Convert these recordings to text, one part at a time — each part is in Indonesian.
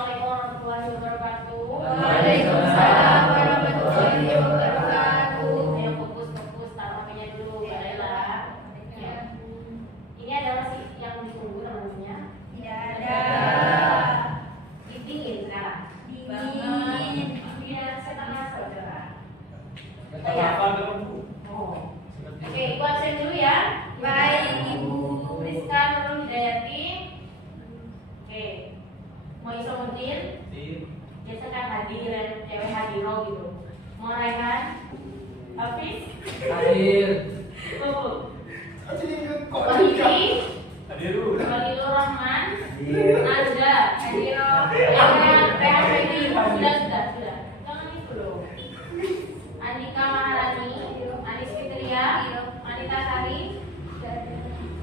Assalamualaikum warahmatullahi wabarakatuh. Waalaikumsalam warahmatullahi wabarakatuh. Ayo fokus, taruh HP-nya dulu, Mbak Lela. Ya. Ini ada masih yang ditunggu teman-temannya? Tidak ada. Dingin sekarang. Dingin. Biar setengah saudara. Oh. Oke, Ibu absen dulu ya. Baik, Ibu. Rizka Nurul Hidayati. Oke. Mau Isomuddin? Biasa kan hadir, cewek hadiro gitu. Mau Raihan? Hafiz? Hadir. Tuh. Wahidi? Walidur Rahman? Anda? Hadiro? Rehan Fedi? Sudah. Jangan itu loh. Andika Maharani? Anis Fitria? Anita Sari?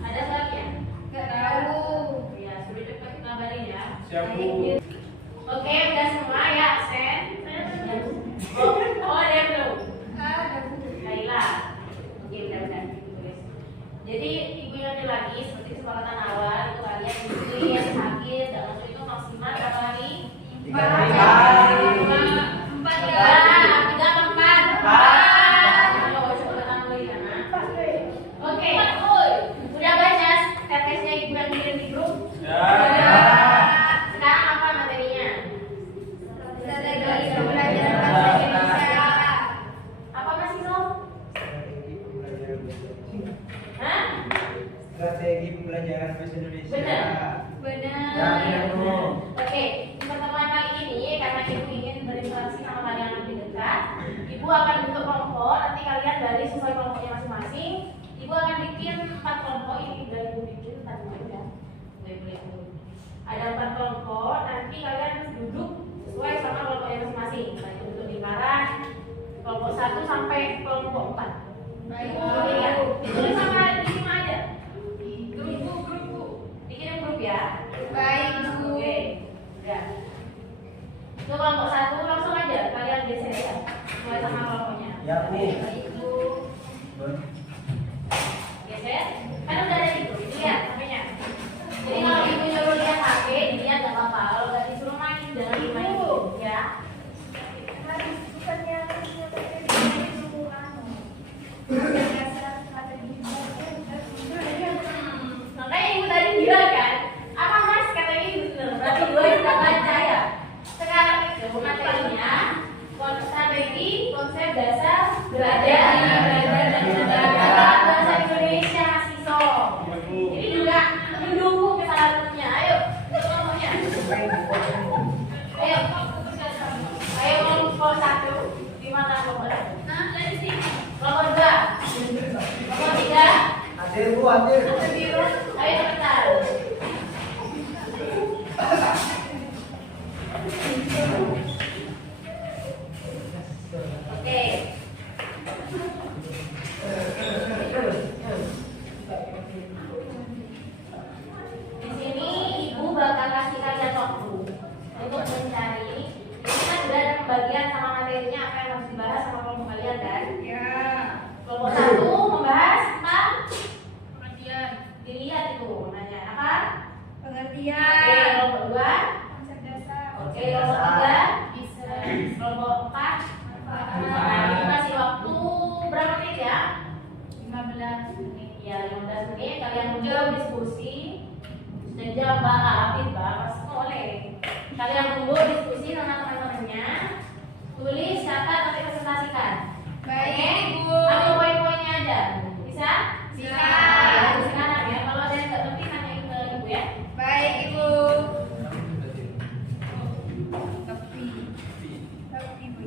Ada lagi ya? Gak tahu. Ya, sudah cepat kabarin ya. Siap, Bu. Oke, udah semua ya, absen. Oh, ada belum? Ada, Bu. Laila. Oke, udah. Jadi ibu ingatkan lagi seperti kesepakatan awal itu kalian itu yang sakit dan masuk itu maksimal berapa hari? 4 hari. 4 ya. 3 atau 4? 4. Ayo coba datang dulu di sana. Oke, udah baca tesnya ibu yang kirim di grup? Sekarang apa materinya? Strategi pembelajaran bahasa Indonesia. Apa Mas Iso? Hah? Strategi pembelajaran bahasa Indonesia. Benar. Ya, Bu. Oke, di pertemuan kali ini karena ibu ingin berinteraksi sama kalian lebih dekat, ibu akan bentuk kelompok. Nanti kalian dari sesuai kelompoknya masing-masing. Ibu akan bikin 4 kelompok ini udah ibu bikin tadi ya. Boleh. Ada 4 kelompok. Nanti kalian duduk sesuai sama kelompoknya masing-masing. Tadi duduk di lingkaran. Kelompok 1 sampai kelompok 4. Baik. Ibu lihat. Tulis sama diterima aja. Grup. Bikin grup ya. Baik, Bu. Oke, udah. Itu kelompok 1 langsung aja kalian geser ya, sesuai sama kelompoknya. Ya, Bu. Baik, Bu. Geser. Kan udah ada di grup, lihat HP-nya. Jadi kalau ibu nyuruh lihat HP, dilihat nggak apa-apa. Kalau nggak disuruh main, jangan main ya. Makanya ibu tadi bilang kan, apa Mas katanya itu benar. Berarti gue tidak baca ya. Sekarang itu materinya strategi konsep dasar belajar dan belajar bahasa Indonesia Siso. Ini juga mendukung kesalahannya. Ayo, ngomongnya. Ayo kelompok 1 di mana kelompok 1? Nah, dari sini. Kelompok 2. Kelompok 3. Hadir, Bu, hadir. Ayo cepetan. Oke. Di sini ibu bakal kasih kalian waktu untuk mencari. Ini kan udah ada pembagian sama materinya apa yang harus dibahas sama kelompok kalian kan? Ya. Kelompok 1 membahas tentang Pengertian. dilihat itu nanya apa? Oke, Pengertian. kelompok 2. Konsep dasar. Oke, kelompok 3. Bisa. Kelompok 4. Nah, ini masih waktu berapa menit ya? 15 menit. Ya, 15 menit. Kalian muncul diskusi. Sudah jam Mbak Afid, Mbak. Mas boleh. Kalian tunggu diskusi sama teman-temannya. Tulis, catat, nanti presentasikan. Baik, Oke? Ibu. Ambil poin-poinnya aja. Bisa? Bisa. Ya, sekarang ya. Kalau ada yang nggak ngerti, nanyain ke Ibu ya. Baik, Ibu. Tapi, Bu.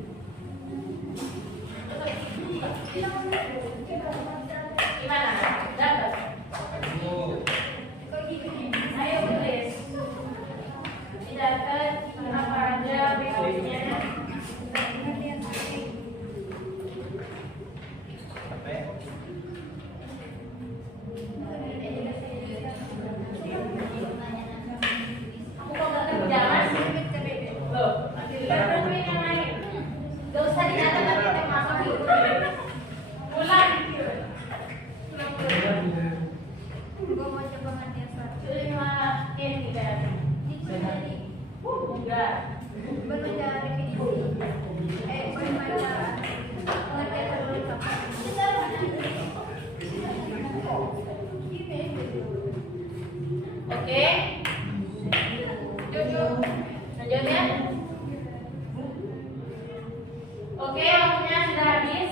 Gimana? Dapat? Kok gini? Ayo tulis. Dicatat apa aja poinnya. Pengertian. Aku kok nggak kerja mas? Loh, lihat dulu yang lain. Gak usah dicatat nanti kita masuk di ulang. Gue mau coba pengertian 1. Jadi malah ini tidak. Ini juga. Membaca definisi. Membaca pengertian perlengkapan. Oke. Lanjut ya. Oke, waktunya sudah habis.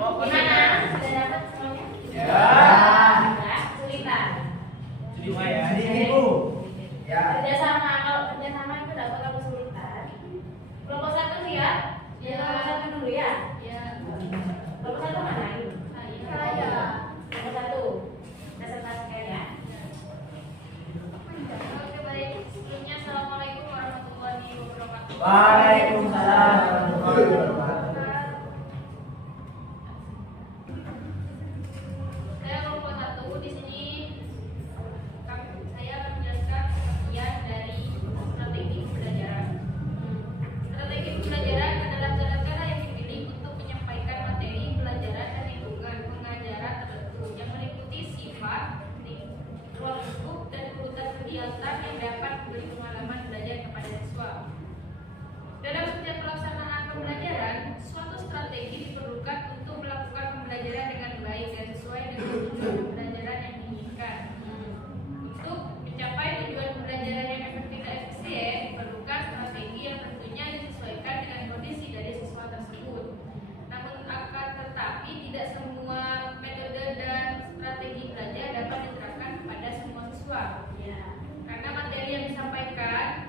Gimana? Sudah dapat semuanya? Ya. Sudah, kesulitan. Cuma ya. Ini Bu. Ya. Kerjasama, kalau kerjasama itu dapat kalau kesulitan. Kelompok satu siap? Ya, kelompok satu dulu ya. Kelompok satu mana ini? Saya. Kelompok satu. Presentasikan ya. Oke, baik. Sebelumnya assalamualaikum warahmatullahi wabarakatuh. Waalaikumsalam warahmatullahi wabarakatuh. Saya kelompok satu di sini. Saya akan menjelaskan pengertian dari strategi pembelajaran. Strategi pembelajaran adalah cara-cara yang dipilih untuk menyampaikan materi pelajaran dan lingkungan pengajaran tertentu yang meliputi sifat, ruang lingkup, dan urutan kegiatan yang dapat memberi pengalaman belajar kepada siswa. Dalam setiap pelaksanaan pembelajaran, suatu strategi diperlukan untuk melakukan pembelajaran dengan baik dan sesuai dengan tujuan pembelajaran yang diinginkan. Untuk mencapai tujuan pembelajaran yang efektif dan efisien, diperlukan strategi yang tentunya disesuaikan dengan kondisi dari siswa tersebut. Namun akan tetapi tidak semua metode dan strategi belajar dapat diterapkan kepada semua siswa. Karena materi yang disampaikan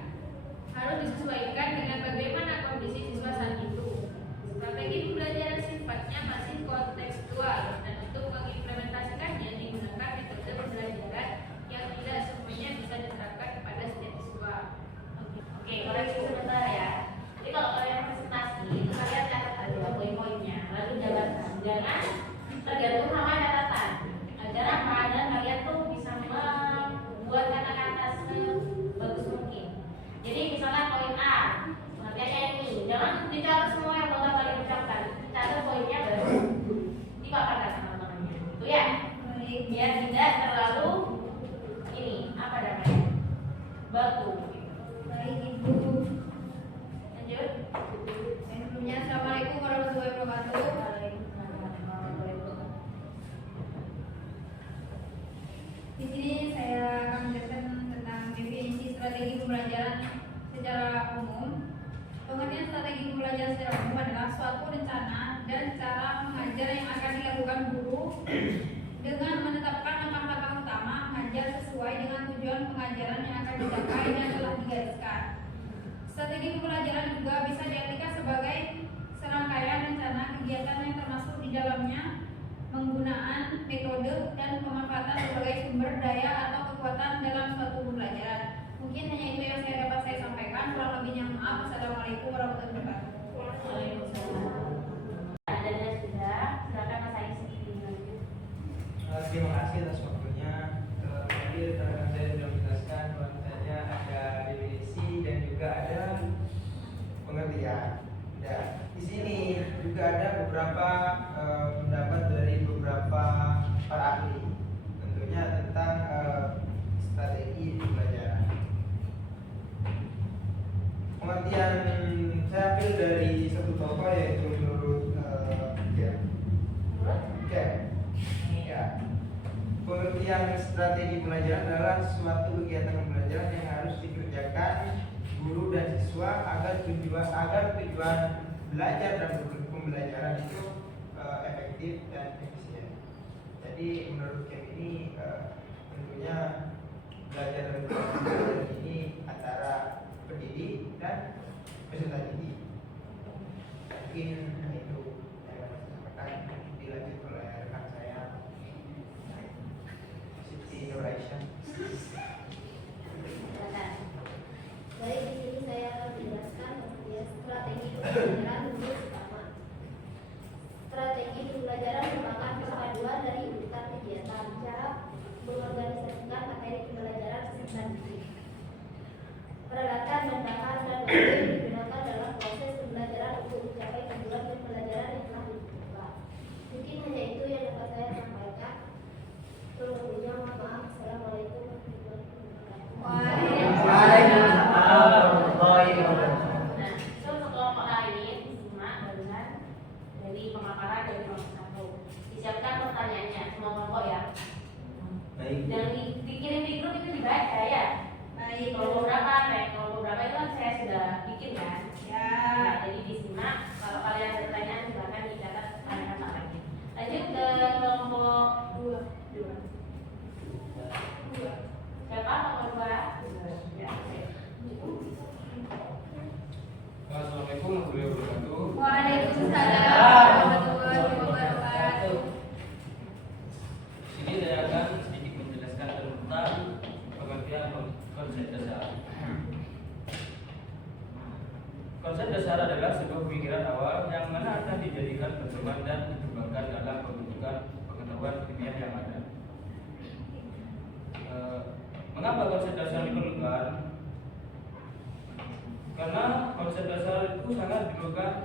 harus disesuaikan dengan bagaimana kondisi siswa saat itu. Strategi pembelajaran sifatnya masih kontekstual dan untuk mengimplementasikannya digunakan metode pembelajaran yang tidak semuanya bisa diterapkan kepada setiap siswa. Oke, koreksi sebentar ya. Jadi kalau kalian presentasi itu kalian catat aja poin-poinnya, lalu jabarkan. Jangan tergantung sama catatan. Agar apa? Dan kalian tuh bisa membuat kata-kata sebagus mungkin. Jadi misalnya poin A, pengertiannya ini. Jangan dicatat semua yang bakal kalian ucapkan. Catat poinnya baru dipaparkan sama temannya. Itu ya. Biar tidak terlalu ini apa namanya? Baku. Baik, Ibu. Lanjut. Sebelumnya assalamualaikum warahmatullahi wabarakatuh. Di sini saya akan menjelaskan tentang definisi strategi pembelajaran secara umum. Pengertian strategi pembelajaran secara umum adalah suatu rencana dan cara mengajar yang akan dilakukan guru dengan menetapkan langkah-langkah utama mengajar sesuai dengan tujuan pengajaran yang akan dicapai dan telah digariskan. Strategi pembelajaran juga bisa diartikan sebagai serangkaian rencana kegiatan yang termasuk di dalamnya penggunaan metode dan pemanfaatan berbagai sumber daya atau kekuatan dalam suatu pembelajaran. Mungkin hanya itu yang dapat saya sampaikan. Kurang lebihnya maaf. Assalamualaikum warahmatullahi wabarakatuh. Waalaikumsalam. Ada sudah, silakan Mas Ais lanjut. Terima kasih atas waktunya. Tadi rekan saya sudah menjelaskan bahwasanya ada definisi dan juga ada pengertian. Ya, di sini juga ada beberapa pendapat dari beberapa para ahli, tentunya tentang strategi pembelajaran. Pengertian saya ambil dari satu tokoh yaitu menurut Ya. Pengertian strategi pembelajaran adalah suatu kegiatan pembelajaran yang harus dikerjakan guru dan siswa agar tujuan belajar dan pembelajaran itu efektif dan efisien. Jadi menurut Kem ini tentunya belajar dan pembelajaran ini antara pendidik dan peserta didik. Mungkin itu yang akan dilanjut oleh rekan saya Siti Nur Aisyah. Baik, di sini saya akan menjelaskan pengertian strategi pembelajaran menurut utama. Strategi pembelajaran merupakan perpaduan dari urutan kegiatan, cara mengorganisasikan materi pembelajaran peserta didik, peralatan dan bahan dan metode yang digunakan dalam proses pembelajaran untuk mencapai tujuan pembelajaran yang telah ditentukan. Mungkin hanya itu yang dapat saya sampaikan. Sebelumnya mohon maaf. Assalamualaikum warahmatullahi wabarakatuh. Waalaikumsalam. pemaparan dari kelompok 1. Disiapkan pertanyaannya semua kelompok ya. Baik. Dan dikirim di grup itu dibaca ya. Baik. Kelompok berapa, kelompok berapa itu kan saya sudah bikin kan. Ya. Nah, jadi disimak. Kalau kalian ada pertanyaan silakan dicatat kalian kata lagi. Lanjut ke kelompok 2. Siapa kelompok 2? Ya, oke. Assalamualaikum warahmatullahi wabarakatuh. Waalaikumsalam warahmatullahi wabarakatuh. Di sini saya akan sedikit menjelaskan tentang pengertian konsep dasar. Konsep dasar adalah sebuah pemikiran awal yang mana akan dijadikan pedoman dan dikembangkan dalam pembentukan pengetahuan ilmiah yang ada. Mengapa konsep dasar diperlukan? Karena konsep dasar itu sangat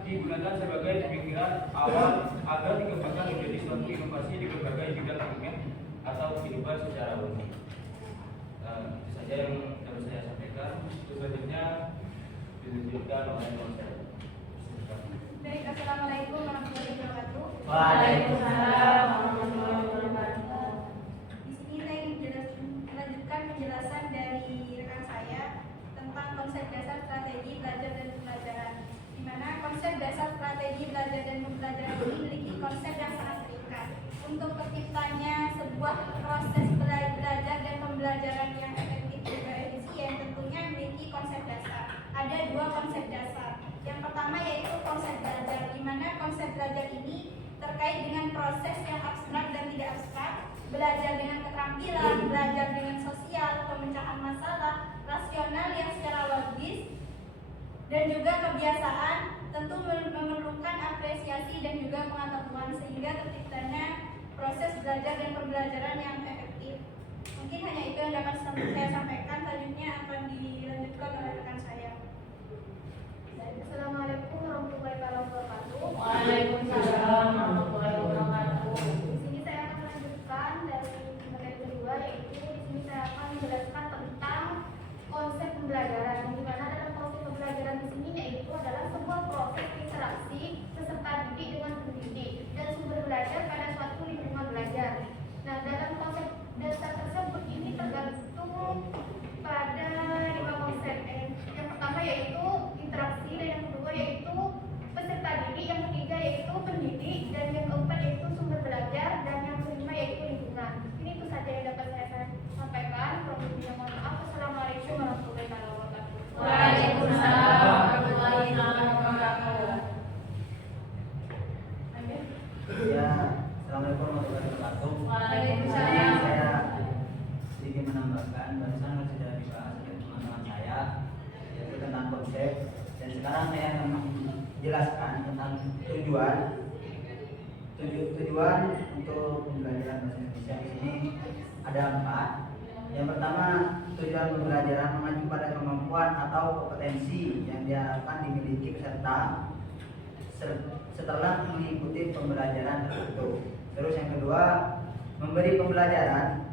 digunakan sebagai pemikiran awal agar dikembangkan menjadi suatu inovasi di berbagai bidang ilmiah atau kehidupan secara umum. Itu saja yang dapat saya sampaikan. Selanjutnya dilanjutkan oleh konsep. Baik, assalamualaikum warahmatullahi wabarakatuh. Waalaikumsalam warahmatullahi wabarakatuh. Di sini saya ingin melanjutkan penjelasan dari rekan saya tentang konsep dasar strategi belajar dan pembelajaran. Di mana konsep dasar strategi belajar dan pembelajaran ini memiliki konsep yang sangat ringkas untuk terciptanya sebuah proses belajar dan pembelajaran yang efektif juga efisien. Tentunya memiliki konsep dasar. Ada 2 konsep dasar. Yang pertama yaitu konsep belajar, di mana konsep belajar ini terkait dengan proses yang abstrak dan tidak abstrak, belajar dengan keterampilan, belajar dengan sosial, pemecahan masalah, rasional yang secara logis, dan juga kebiasaan, tentu memerlukan apresiasi dan juga pengetahuan sehingga terciptanya proses belajar dan pembelajaran yang efektif. Mungkin hanya itu yang dapat saya sampaikan. Selanjutnya akan dilanjutkan oleh rekan saya. Assalamualaikum warahmatullahi wabarakatuh. Waalaikumsalam warahmatullahi wabarakatuh. Di sini saya akan melanjutkan dari materi kedua, yaitu di sini saya akan menjelaskan tentang konsep pembelajaran. Di mana dalam konsep pembelajaran di sini yaitu adalah sebuah proses interaksi peserta didik dengan pendidik dan sumber belajar pada suatu lingkungan belajar. Nah, dalam konsep dasar tersebut ini tergantung pada 5 konsep. Yang pertama yaitu interaksi, dan yang kedua yaitu peserta didik, yang ketiga yaitu pendidik, dan yang keempat yaitu sumber belajar, dan yang kelima yaitu lingkungan. Ini itu saja yang dapat saya sampaikan. Kurang lebihnya mohon maaf. Assalamualaikum warahmatullahi wabarakatuh. Waalaikumsalam warahmatullahi wabarakatuh. Ya, assalamualaikum warahmatullahi wabarakatuh. Waalaikumsalam. Saya sedikit menambahkan, barusan sudah dibahas oleh teman-teman saya, yaitu tentang konsep. Dan sekarang saya akan menjelaskan tentang tujuan untuk pembelajaran bahasa Indonesia. Di sini ada 4. Yang pertama, tujuan pembelajaran mengacu pada kemampuan atau kompetensi yang diharapkan dimiliki peserta setelah mengikuti pembelajaran tertentu. Terus yang kedua, memberi pembelajaran,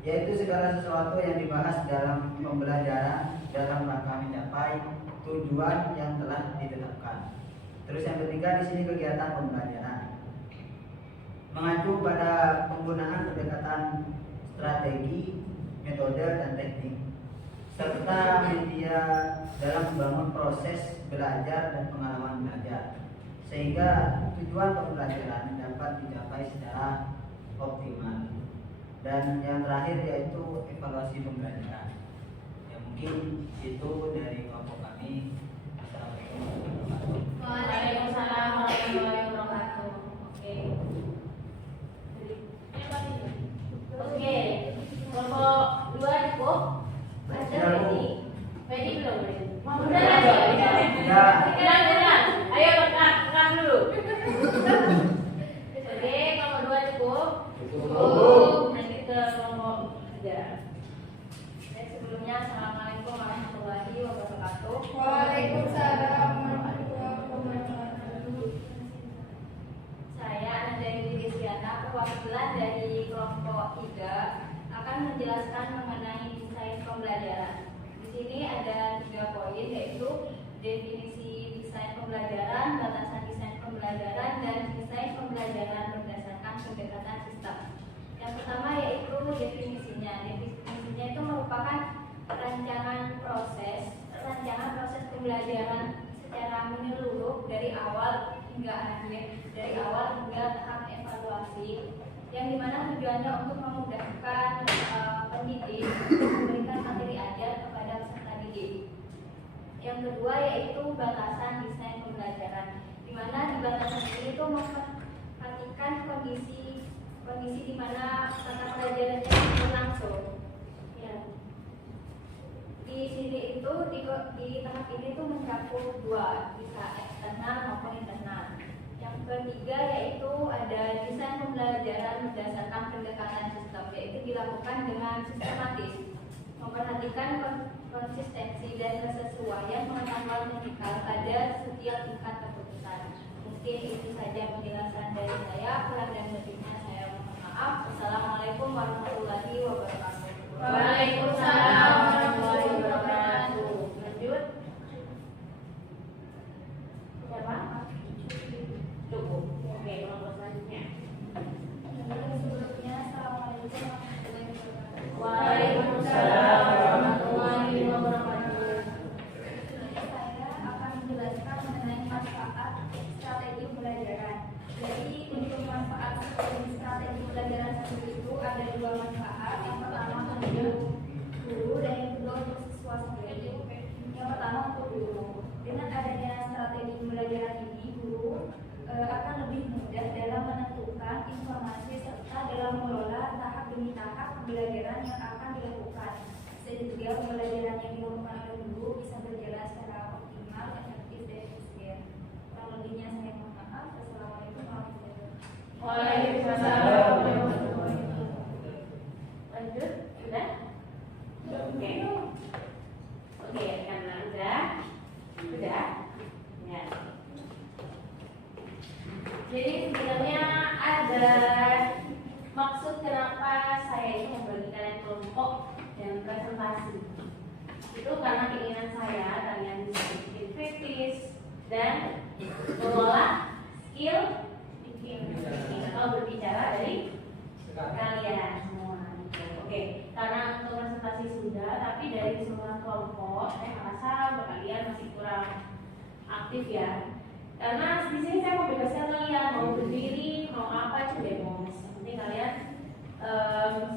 yaitu segala sesuatu yang dibahas dalam pembelajaran dalam rangka mencapai tujuan yang telah ditetapkan. Terus yang ketiga, di sini kegiatan pembelajaran mengacu pada penggunaan pendekatan strategi, metode, dan teknik serta media dalam membangun proses belajar dan pengalaman belajar sehingga tujuan pembelajaran dapat dicapai secara optimal. Dan yang terakhir yaitu evaluasi pembelajaran. Ya, mungkin itu dari kelompok kami. Assalamualaikum warahmatullahi wabarakatuh. Waalaikumsalam warahmatullahi wabarakatuh. Oke. Oke. Kelompok 2 cukup. Ada ready belum? Udah Ya. Tenang. Ayo rekam dulu. Oke, kelompok 2 cukup. Nanti ke kelompok 3. Sebelumnya, assalamualaikum warahmatullahi wabarakatuh. Waalaikumsalam warahmatullahi wabarakatuh. Saya Anandari Desiana, perwakilan dari kelompok 3 akan menjelaskan mengenai desain pembelajaran. Di sini ada 3 poin, yaitu definisi desain pembelajaran, batasan desain pembelajaran, dan desain rancangan proses pembelajaran secara menyeluruh dari awal hingga akhir, dari awal hingga tahap evaluasi, yang dimana tujuannya untuk memudahkan pendidik untuk memberikan materi ajar kepada peserta didik. Yang kedua yaitu batasan desain pembelajaran, di mana di batasan ini itu memperhatikan kondisi di mana mata pelajarannya berlangsung. Ya. Di sini itu di tahap ini itu mencakup dua, bisa eksternal maupun internal. Yang ketiga yaitu ada desain pembelajaran berdasarkan pendekatan sistem, yaitu dilakukan dengan sistematis, memperhatikan konsistensi dan kesesuaian pengetahuan musikal pada setiap tingkat keputusan. Mungkin itu saja penjelasan dari saya. Kurang dan lebihnya saya mohon maaf. Wassalamualaikum warahmatullahi wabarakatuh. Waalaikumsalam warahmatullahi wabarakatuh. Lanjut. Siapa? Cukup. Oke, kelompok selanjutnya. Sebelumnya, assalamualaikum warahmatullahi wabarakatuh. Waalaikumsalam warahmatullahi wabarakatuh. Saya akan menjelaskan mengenai manfaat strategi pembelajaran. Jadi untuk manfaat strategi pembelajaran sendiri itu ada dua manfaat. Yang pertama untuk guru dan yang kedua untuk siswa sendiri. Yang pertama untuk guru. Dengan adanya strategi pembelajaran ini, guru akan lebih mudah dalam menentukan informasi serta dalam mengelola tahap demi tahap pembelajaran yang akan dilakukan, sehingga pembelajaran yang dilakukan oleh guru bisa berjalan secara optimal, efektif, dan efisien. Kurang lebihnya saya mohon maaf. Wassalamualaikum warahmatullahi wabarakatuh. Waalaikumsalam warahmatullahi wabarakatuh. Lanjut, sudah? Oke. Oke, karena sudah. Ya. Jadi sebenarnya ada maksud kenapa saya itu membagi kalian kelompok dan presentasi. Itu karena keinginan saya kalian bisa bikin kritis dan mengolah skill atau berbicara dari kalian semua. Oke, karena untuk presentasi sudah, tapi dari semua kelompok saya merasa kalian masih kurang aktif ya. Karena di sini saya mau bebaskan kalian mau berdiri, mau apa itu bebas. Yang penting kalian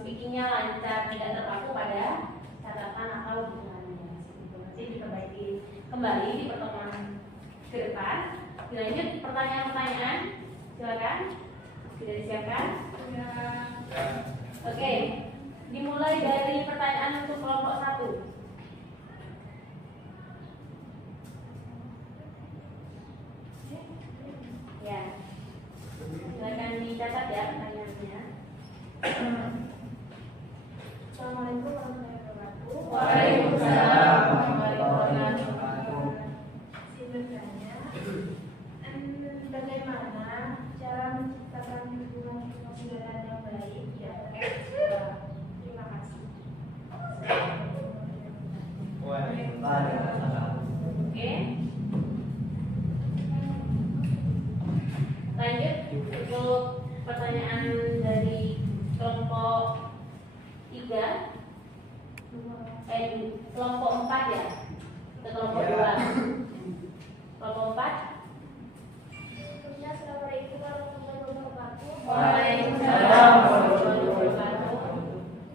speakingnya lancar, tidak terpaku pada catatan atau hitungannya. Nanti diperbaiki kembali di pertemuan ke depan. Dilanjut pertanyaan-pertanyaan, silakan. Sudah disiapkan? Oke, dimulai dari pertanyaan untuk kelompok 1. Ya, silakan dicatat ya pertanyaannya. Assalamualaikum warahmatullahi wabarakatuh. Waalaikumsalam warahmatullahi wabarakatuh. Saya bertanya, bagaimana cara menciptakan hubungan kesaudara yang baik di ATS? Terima kasih. Waalaikumsalam. Oke. Lanjut untuk pertanyaan dari kelompok 3, kelompok 4 ya, ke kelompok 2. Kelompok 4. Assalamualaikum warahmatullahi wabarakatuh. Waalaikumsalam warahmatullahi wabarakatuh.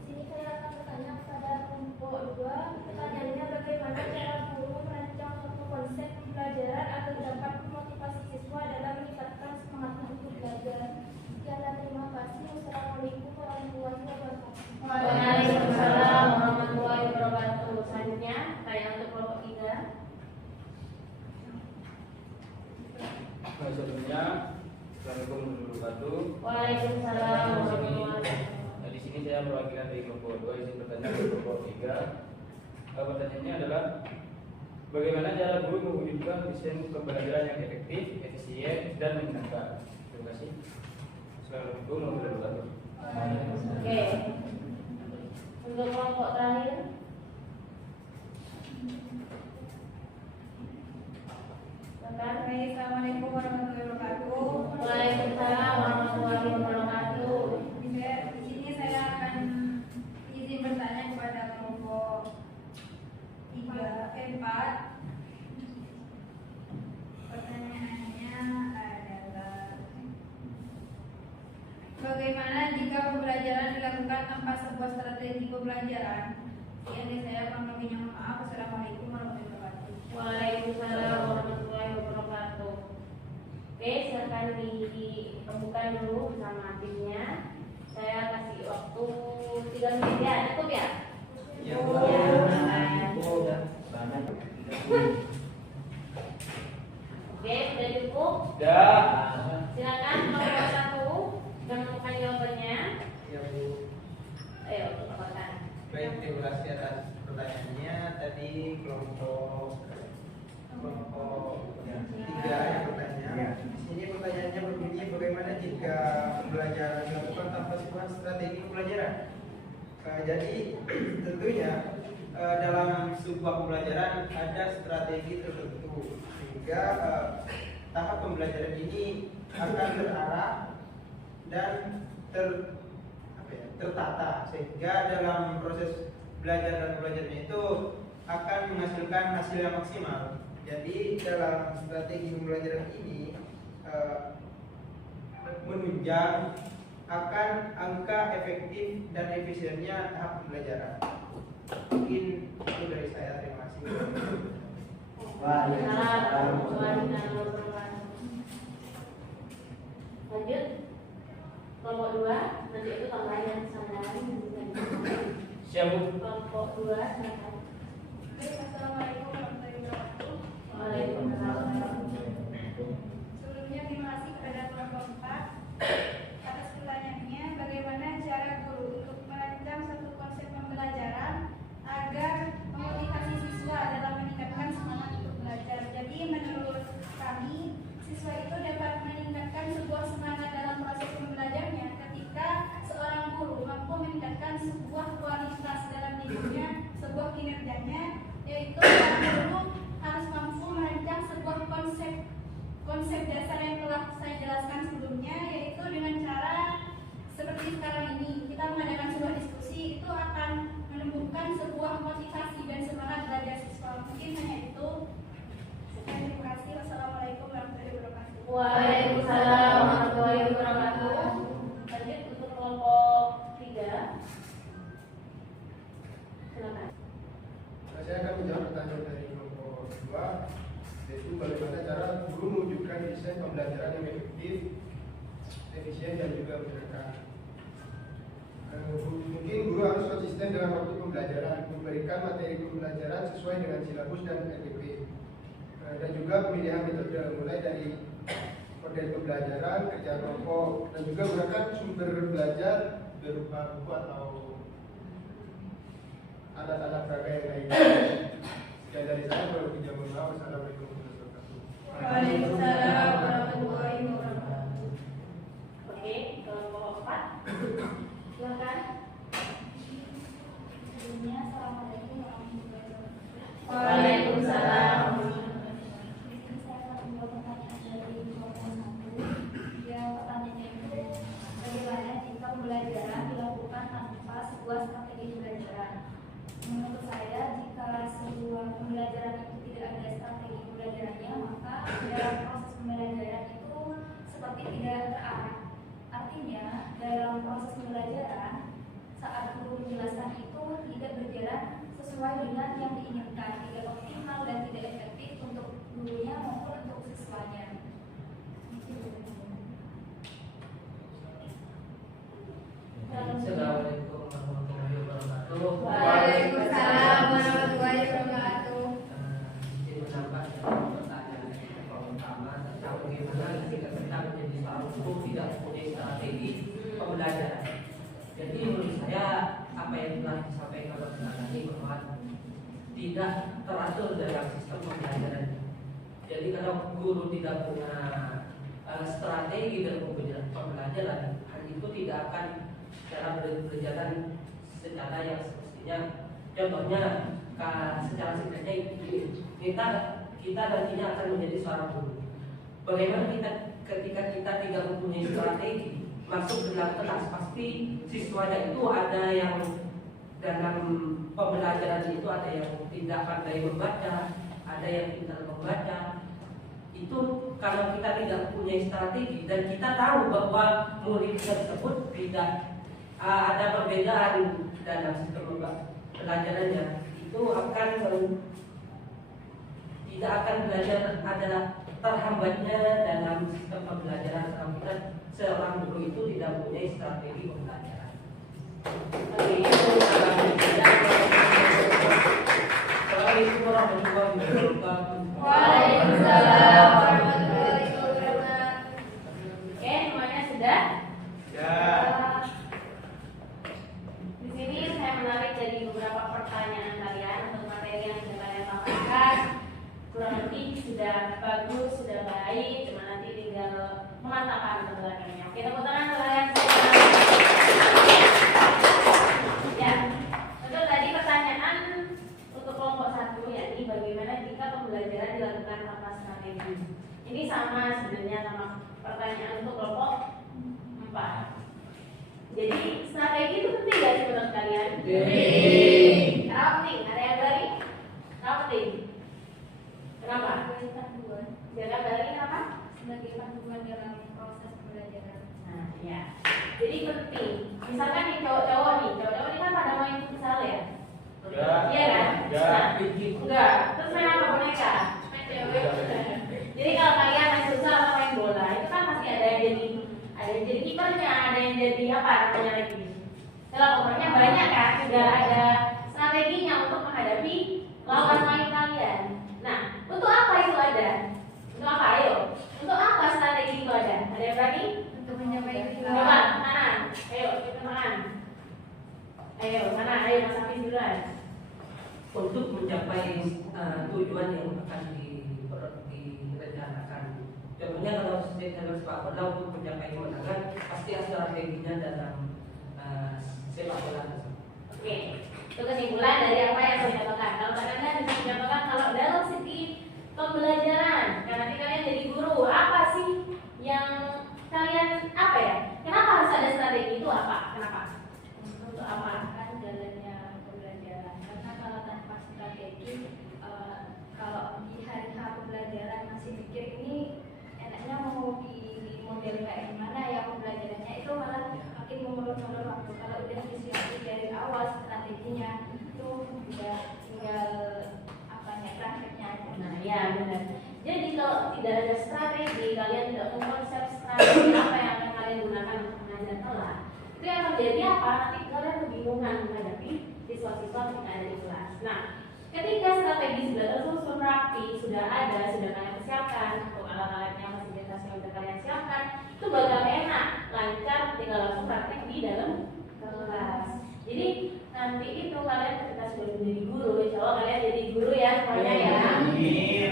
Di sini saya akan bertanya kepada kelompok 2. Pertanyaannya, bagaimana cara guru merancang suatu konsep pembelajaran agar dapat memotivasi siswa dalam meningkatkan semangatnya untuk belajar. Sekian dan terima kasih. Wassalamualaikum warahmatullahi wabarakatuh. Waalaikumsalam warahmatullahi wabarakatuh. Selanjutnya, pertanyaan untuk kelompok 3. Sebelumnya, Assalamualaikum warahmatullahi wabarakatuh. Waalaikumsalam warahmatullahi wabarakatuh. Nah, di sini saya mewakilkan dari kelompok 2, izin pertanyaan dari kelompok 3. Pertanyaannya adalah bagaimana cara guru mewujudkan desain pembelajaran yang efektif, efisien, dan menyenangkan. Terima kasih. Assalamualaikum warahmatullahi wabarakatuh. Oke. Untuk kelompok terakhir. Assalamualaikum warahmatullahi wabarakatuh. Waalaikumsalam warahmatullahi wabarakatuh. Di sini saya akan izin bertanya kepada kelompok 5. 4. Pertanyaannya adalah bagaimana jika pembelajaran dilakukan tanpa sebuah strategi pembelajaran? Sekian dari saya, kurang lebihnya mohon maaf. Assalamualaikum warahmatullahi wabarakatuh. Waalaikumsalam warahmatullahi wabarakatuh. Oke, silakan dibuka dulu bersama timnya. Saya kasih waktu 3 menit ya, cukup ya? Ya, Oke, sudah cukup? Dah. Silakan nomor 1 dan menemukan jawabannya. ya Bu. Ayo, katakan. Baik, terima kasih atas pertanyaannya. Tadi kelompok 3 yang bertanya. Di sini pertanyaannya berbunyi, bagaimana jika pembelajaran dilakukan tanpa sebuah strategi pembelajaran? Jadi tentunya dalam sebuah pembelajaran ada strategi tertentu sehingga tahap pembelajaran ini akan terarah dan tertata sehingga dalam proses belajar dan belajarnya itu akan menghasilkan hasil yang maksimal. Jadi dalam strategi pembelajaran ini menunjang akan angka efektif dan efisiennya tahap pembelajaran. Mungkin itu dari saya. Terima kasih. Waalaikumsalam warahmatullahi wabarakatuh. Lanjut kelompok 2, nanti itu tambahan sandaran. Siap Bu. Kelompok 2, silakan. Assalamualaikum warahmatullahi wabarakatuh. Waalaikumsalam. Sebelumnya terima kasih kepada kelompok 4 atas pertanyaannya, bagaimana cara guru untuk merancang satu konsep pembelajaran agar memotivasi siswa dalam meningkatkan semangat untuk belajar. Jadi menurut kami, siswa itu dapat meningkatkan sebuah semangat dalam proses pembelajarnya ketika seorang guru mampu meningkatkan sebuah kualitas dalam dirinya, sebuah kinerjanya, yaitu seorang guru harus mampu merancang sebuah konsep dasar yang telah saya jelaskan sebelumnya, yaitu dengan cara seperti sekarang ini kita mengadakan sebuah diskusi, itu akan menumbuhkan sebuah motivasi dan semangat belajar siswa. Mungkin hanya itu. Terima kasih. Wassalamualaikum warahmatullahi wabarakatuh. Waalaikumsalam warahmatullahi wabarakatuh. Lanjut untuk kelompok 3. Silakan. Saya akan menjawab pertanyaan dari kelompok 2, yaitu bagaimana cara guru mewujudkan desain pembelajaran yang efektif, efisien dan juga menyenangkan. Mungkin guru harus konsisten dengan waktu pembelajaran, memberikan materi pembelajaran sesuai dengan silabus dan RDP, dan juga pemilihan metode mulai dari model pembelajaran, kerja kelompok, dan juga gunakan sumber belajar berupa buku atau alat-alat peraga yang lain. Sekian dari saya, kalau tidak mohon maaf. Wassalamualaikum warahmatullahi wabarakatuh. Waalaikumsalam warahmatullahi wabarakatuh. Oke, kelompok 4. Silakan. Sebelumnya, Assalamualaikum warahmatullahi wabarakatuh. Waalaikumsalam. Di sini saya akan menjawab pertanyaan dari kelompok 1. Yang pertanyaannya itu, bagaimana jika pembelajaran dilakukan tanpa sebuah strategi pembelajaran? Menurut saya, jika sebuah pembelajaran itu tidak ada strategi pembelajarannya, maka dalam proses pembelajaran itu seperti tidak terarah. Artinya, dalam proses pembelajaran, saat guru menjelaskan itu tidak berjalan sesuai dengan yang diinginkan, tidak optimal dan tidak efektif untuk gurunya maupun untuk siswanya. Assalamualaikum warahmatullahi wabarakatuh. Waalaikumsalam warahmatullahi wabarakatuh. Jadi menambah dari pertanyaan yang pertama tentang bagaimana ketika kita menjadi seorang guru tidak mempunyai strategi pembelajaran. Jadi menurut saya apa yang telah disampaikan oleh tadi bahwa tidak teratur dalam sistem pembelajaran. Jadi kalau guru tidak punya strategi dalam pembelajaran, hal itu tidak akan cara berjalan secara yang semestinya. Contohnya, secara singkatnya kita nantinya akan menjadi seorang guru. Bagaimana ketika kita tidak mempunyai strategi masuk dalam kelas, pasti siswanya itu ada yang dalam pembelajaran itu ada yang tidak pandai membaca, ada yang pintar membaca. Itu kalau kita tidak punya strategi dan kita tahu bahwa murid tersebut tidak ada perbedaan dalam sistem pelajarannya, itu akan tidak akan belajar, adalah terhambatnya dalam sistem pembelajaran kalau kita seorang guru itu tidak punya strategi pembelajaran. Oke, itu Assalamualaikum warahmatullahi wabarakatuh. Waalaikumsalam warahmatullahi wabarakatuh. Oke, semuanya sudah? Ya. Di sini saya menarik dari beberapa pertanyaan kalian untuk materi yang sudah kalian paparkan. Kurang lebih sudah bagus, sudah baik, cuma nanti tinggal memantapkan pembelajarannya. Oke, tepuk tangan untuk kalian semua. Ya, untuk tadi pertanyaan untuk kelompok 1, yakni bagaimana jika pembelajaran dilakukan tanpa strategi. Ini sama sebenarnya sama pertanyaan untuk kelompok 4. Jadi strategi itu penting gak sih menurut kalian? Penting. Kenapa penting? Ada yang balik? Kenapa penting? Kenapa? Jaga balik kenapa? Sebagai panduan dalam proses pembelajaran. Nah, ya. Jadi penting. Misalkan nih cowok-cowok ini kan pada main futsal ya? Ya. Iya kan? Ya. Nah, enggak. Terus main apa boneka? Main cewek. Jadi kalau kalian main futsal atau main bola, itu kan pasti ada yang jadi kipernya, ada yang jadi apa namanya lagi. Kalau pokoknya banyak kan, sudah ada strateginya untuk menghadapi lawan main kalian. Nah, untuk apa itu ada? Untuk apa? Ayo. Untuk apa strategi itu ada? Ada yang berani? Untuk menyampaikan Coba, mana? Ayo, kita makan. Ayo, mana? Ayo, Mas Hafiz duluan. Untuk mencapai tujuan yang akan direncanakan. Contohnya kalau sepak bola untuk mencapai kemenangan pasti ada strateginya dalam sepak bola tersebut. Oke, itu kesimpulan dari apa yang saya katakan. Kalau kalian bisa mencontohkan kalau dalam segi pembelajaran, karena nanti kalian jadi guru, apa sih yang kalian apa ya? Kenapa harus ada strategi itu apa? Kenapa? Untuk apa? kan jalannya pembelajaran. Karena kalau tanpa strategi, kalau di hari H pembelajaran masih mikir ini enaknya mau di model kayak gimana ya pembelajarannya, itu malah makin mengulur-ulur waktu. Kalau udah disiapin dari awal strateginya, itu udah tinggal apanya prakteknya aja. Nah, ya benar. Jadi kalau tidak ada strategi, kalian tidak mengkonsep strategi apa yang akan kalian gunakan untuk mengajar kelas, itu yang terjadi apa? Nanti kalian kebingungan menghadapi siswa-siswa ketika ada di kelas. Nah, ketika strategi sudah tersusun rapi, sudah ada, sudah kalian siapkan, untuk alat-alatnya, fasilitasnya sudah kalian siapkan, itu bakal enak, lancar, tinggal langsung praktek di dalam kelas. Jadi nanti itu kalian ketika sudah menjadi guru, insya Allah kalian jadi guru ya semuanya ya.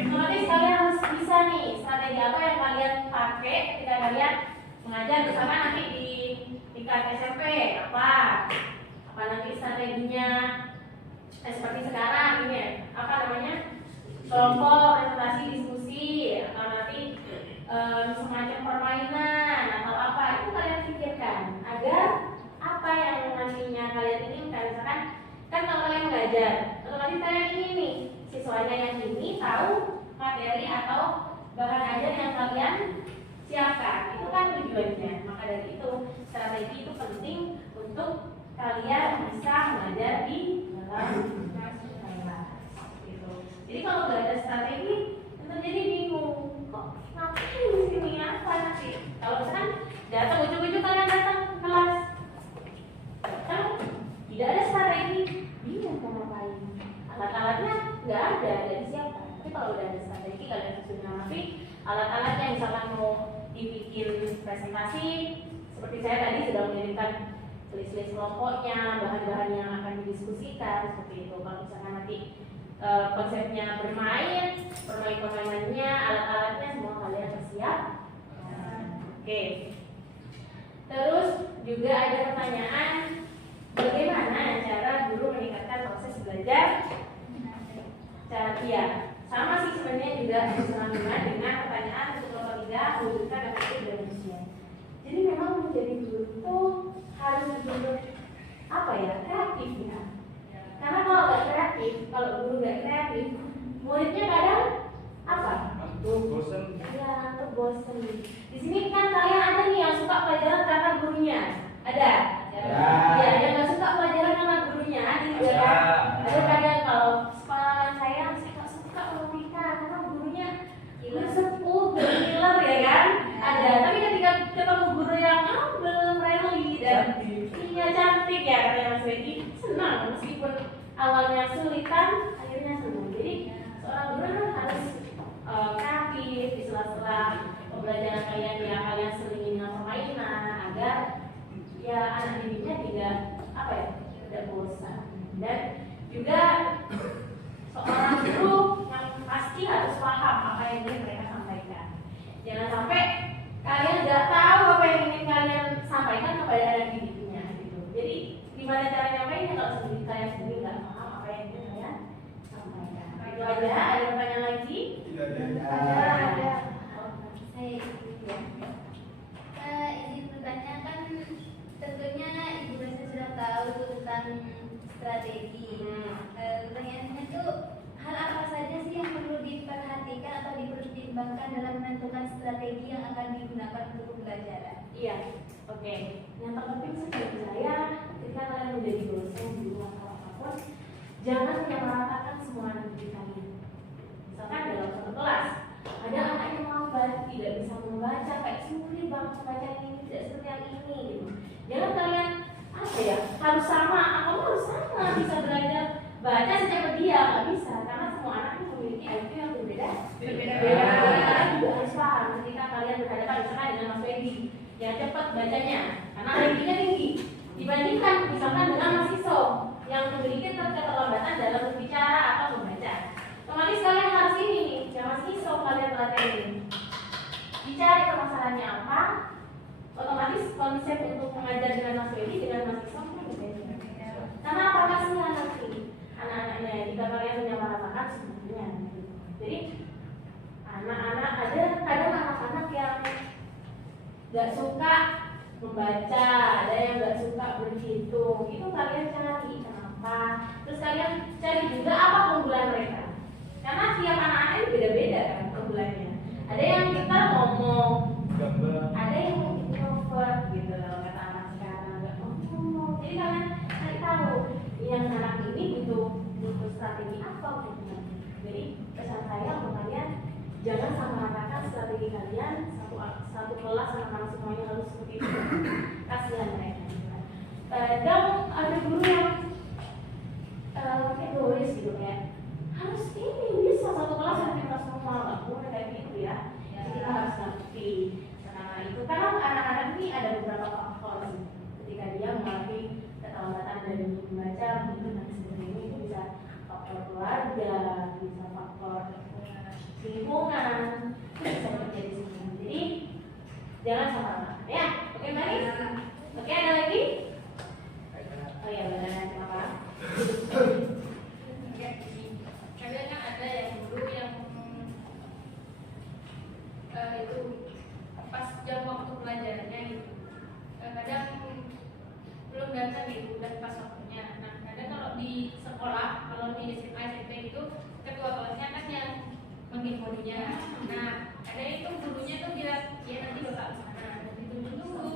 Otomatis kalian harus bisa nih strategi apa yang kalian pakai ketika kalian mengajar, misalkan nanti di tingkat SMP apa nanti strateginya seperti sekarang ini ya, apa namanya, kelompok presentasi diskusi atau nanti semacam permainan atau apa, itu kalian pikirkan agar apa yang nantinya kalian inginkan. Misalkan kan kalau kalian mengajar, otomatis kalian ingin nih siswanya yang ini tahu materi atau bahan ajar yang kalian siapkan, itu kan tujuannya. Maka dari itu strategi itu penting untuk kalian bisa mengajar di dalam kelas. Gitu. Jadi kalau nggak ada strategi, tentu jadi bingung. Kok ngapain di sini apa nanti? Kalau misalkan datang ujung-ujung kalian datang ke kelas, kan tidak ada strategi, bingung mau ngapain. Alat-alatnya nggak ada disiapkan. Tapi kalau udah ada strategi, kalian sudah rapi, alat-alatnya misalkan mau dibikin presentasi, seperti saya tadi sudah mengirimkan list-list kelompoknya, bahan-bahan yang akan didiskusikan seperti itu. Kalau misalkan nanti konsepnya bermain, permainan-permainannya, alat-alatnya semua kalian bersiap. Oke. Terus juga ada pertanyaan, bagaimana cara guru meningkatkan proses belajar? Iya, sama sih sebenarnya juga bersambungan dengan pertanyaan untuk kelompok 3, wujudkan efektif dan manusia. Jadi memang menjadi guru itu harus betul apa ya, kreatif ya. Karena kalau nggak kreatif, kalau guru nggak kreatif, muridnya kadang apa? Ngantuk, bosen. Ya, ngantuk, bosen. Di sini kan kalian ada nih yang suka pelajaran karena gurunya. Ada? Ya, yang nggak suka pelajaran karena gurunya. Ada juga kan? Ada kadang kalau sekolah saya nggak suka logika karena gurunya udah sepuh, killer ya kan? Ada. Tapi ketika ketemu guru yang humble, friendly dan iya cantik ya kata Mas Regi, senang meskipun awalnya sulitan, akhirnya senang. Jadi seorang guru harus kreatif di sela-sela pembelajaran kalian ya, kalian selingin dengan permainan agar ya anak didiknya tidak apa ya, tidak bosan. Dan juga seorang guru yang pasti harus paham apa yang ingin mereka sampaikan. Jangan sampai kalian nggak tahu apa yang ingin kalian sampaikan kepada anak didiknya gitu. Jadi gimana cara nyampainya kalau sendiri kalian sendiri nggak paham apa yang ingin kalian sampaikan. Itu aja. Ada pertanyaan lagi? Ada. Saya izin ya. Izin bertanya, kan tentunya Ibu Rasa sudah tahu tentang strategi. Pertanyaannya tuh, hal apa saja sih yang perlu diperhatikan atau dipertimbangkan dalam menentukan strategi yang akan digunakan untuk pembelajaran? Iya. Oke. Yang terpenting sih bagi saya, ketika kalian menjadi dosen di atau apapun, jangan menyamaratakan semua anak didik kalian. Misalkan dalam satu kelas, ada anak yang lambat, tidak bisa membaca, kayak sulit banget membaca ini, tidak seperti yang ini gitu. Jangan kalian apa ya, harus sama, kamu harus sama bisa belajar baca secepat dia, nggak bisa, karena semua anak itu memiliki IQ yang berbeda. Kalian juga harus paham ketika kalian berhadapan misalkan dengan Mas Fedi yang cepat bacanya, karena IQ-nya tinggi, dibandingkan misalkan dengan Mas Iso yang memiliki keterlambatan dalam berbicara atau membaca. Otomatis kalian harus ini nih, yang Mas Iso kalian pelajari. Dicari permasalahannya apa, otomatis konsep untuk mengajar dengan Mas Fedi dengan Mas Iso itu berbeda. Karena apakah sih nanti anak-anaknya jika kalian menyamaratakan semuanya. Jadi anak-anak ada kadang anak-anak yang nggak suka membaca, ada yang nggak suka berhitung. Itu kalian cari kenapa. Terus kalian cari juga apa keunggulan mereka. Karena tiap anak-anak itu beda-beda kan keunggulannya. Ada yang kita ngomong, ada yang introvert gitu kalau kata anak sekarang nggak ngomong. Jadi kalian cari tahu yang anak ini butuh strategi apa gitu. Jadi pesan saya untuk kalian, jangan samaratakan strategi kalian satu kelas anak-anak semuanya harus seperti itu. Kasihan mereka. Kadang ada guru yang egois gitu ya. Harus ini bisa satu kelas sampai kelas semua, nggak boleh kayak gitu ya. Jadi kita harus ngerti. Karena itu karena anak-anak ini ada beberapa faktor sih. Ketika dia mengalami keterlambatan dari membaca, mungkin dan sebagainya, itu bisa faktor keluarga, bisa faktor lingkungan, itu bisa terjadi semua. Jadi jangan samaratakan ya. Oke Mari? Oke, ada lagi? Oh ya, benar. Kenapa? Kadang kan ada yang guru yang itu pas jam waktu pelajarannya gitu, kadang belum datang gitu dan pas waktunya. Nah kadang kalau di sekolah, kalau di SMA SMP itu ketua kelasnya kan yang menghiburinya. Nah ada itu gurunya tuh bilang ya nanti bapak kesana, dan ditunggu-tunggu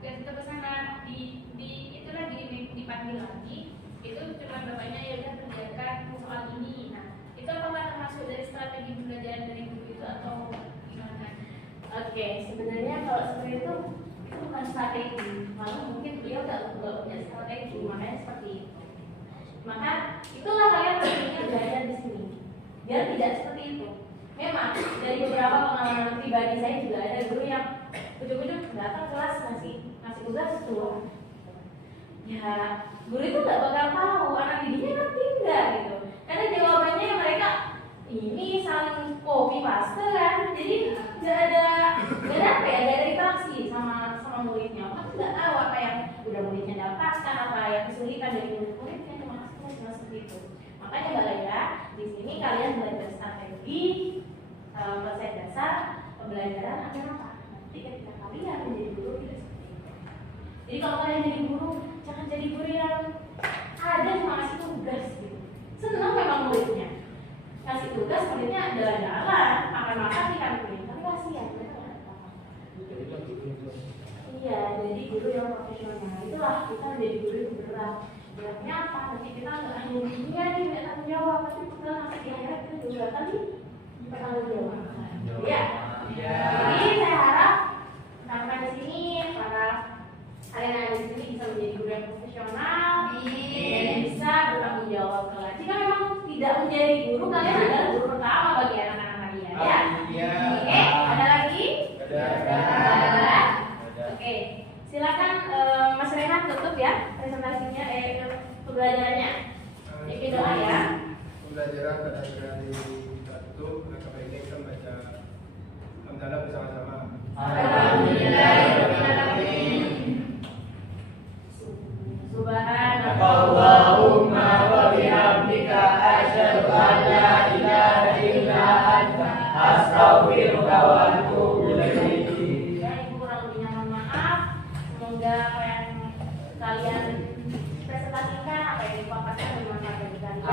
kita kesana itulah dipanggil lagi. Itu cuma bapaknya ya udah kerjakan soal ini. Nah itu apakah termasuk dari strategi pembelajaran dari guru itu atau gimana? Oke, sebenarnya kalau seperti itu bukan strategi, malah mungkin beliau nggak punya strategi, makanya seperti itu. Maka itulah kalian pentingnya belajar di sini, biar tidak seperti itu. Memang dari beberapa pengalaman pribadi saya juga ada guru yang ujuk-ujuk datang kelas ngasih tugas keluar. Ya, guru itu nggak bakal tahu anak didiknya ngerti nggak gitu, karena jawabannya mereka ini saling copy paste kan, jadi nggak ada interaksi sama muridnya. Maka nggak tahu apa yang udah muridnya dapatkan, apa yang kesulitan dari muridnya, cuma seperti itu. Makanya Mbak ya, di sini kalian belajar strategi konsep dasar pembelajaran agar apa? Nanti ketika kalian menjadi guru tidak seperti itu. Jadi kalau kalian jadi guru, jangan jadi guru yang ada cuma ngasih tugas. tugas gitu. Senang memang muridnya. Kasih tugas muridnya jalan-jalan, makan-makan ikan kuning, tapi kasihan mereka nggak dapat apa-apa. Iya, jadi guru yang profesional. Itulah kita menjadi guru yang berat. Beratnya apa? Nanti kita nggak hanya di dunia nih nggak tanggung jawab, tapi kita nanti di akhirat kita juga tadi bertanggung jawab. Ya. Jadi saya harap teman-teman di sini, para kalian yang ada di sini bisa menjadi guru yang profesional dan bisa bertanggung jawab kelak. Jika memang tidak menjadi guru, kalian adalah guru pertama bagi anak-anak kalian. Ya. Oke, ada lagi? Ada. Oke, silakan Mas Rehan tutup ya presentasinya, pembelajarannya. Ini doa ya. Pembelajaran pada hari Sabtu, maka baiknya kita baca hamdalah bersama-sama. Alhamdulillahirobbilalamin. Subhanakallahumma wa bihamdika asyhadu an la ilaha illa anta astaghfiruka wa atubu ilaik. Ya, Ibu kurang lebihnya mohon maaf. Semoga apa yang kalian presentasikan, apa yang dipaparkan bermanfaat bagi kalian.